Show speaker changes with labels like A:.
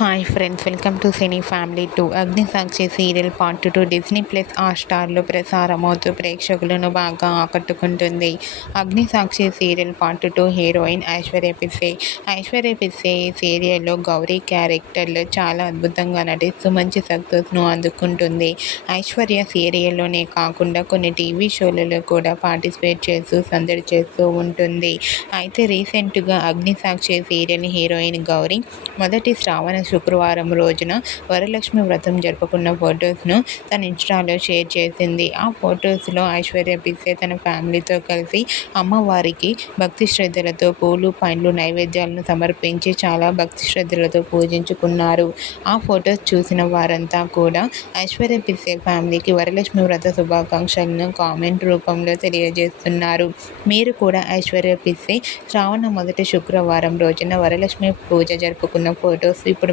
A: Hi friends welcome to cine family two Agnisakshi serial part two Disney Plus స్టార్లో ప్రసారమవుతూ ప్రేక్షకులను బాగా ఆకట్టుకుంటుంది. Agnisakshi serial part two heroine Aishwarya Pisse Aishwarya Pisse ఈ సీరియల్లో గౌరీ క్యారెక్టర్లో చాలా అద్భుతంగా నటిస్తూ మంచి సక్సెస్ను అందుకుంటుంది. ఐశ్వర్య సీరియల్లోనే కాకుండా కొన్ని టీవీ షోలలో కూడా పార్టిసిపేట్ చేస్తూ సందడి చేస్తూ ఉంటుంది. అయితే రీసెంట్గా అగ్నిసాక్షి సీరియల్ హీరోయిన్ గౌరీ మొదటి శ్రావణ శుక్రవారం రోజున వరలక్ష్మి వ్రతం జరుపుకున్న ఫొటోస్ను తన ఇన్స్టాలో షేర్ చేసింది. ఆ ఫొటోస్లో ఐశ్వర్య పిసే తన ఫ్యామిలీతో కలిసి అమ్మవారికి భక్తి శ్రద్ధలతో పూలు పండ్లు నైవేద్యాలను సమర్పించి చాలా భక్తి శ్రద్ధలతో పూజించుకున్నారు. ఆ ఫొటోస్ చూసిన వారంతా కూడా ఐశ్వర్య పిస్సే ఫ్యామిలీకి వరలక్ష్మి వ్రత శుభాకాంక్షలను కామెంట్ రూపంలో తెలియజేస్తున్నారు. మీరు కూడా ఐశ్వర్య పిస్సే శ్రావణ మొదటి శుక్రవారం రోజున వరలక్ష్మి పూజ జరుపుకున్న ఫొటోస్ ఇప్పుడు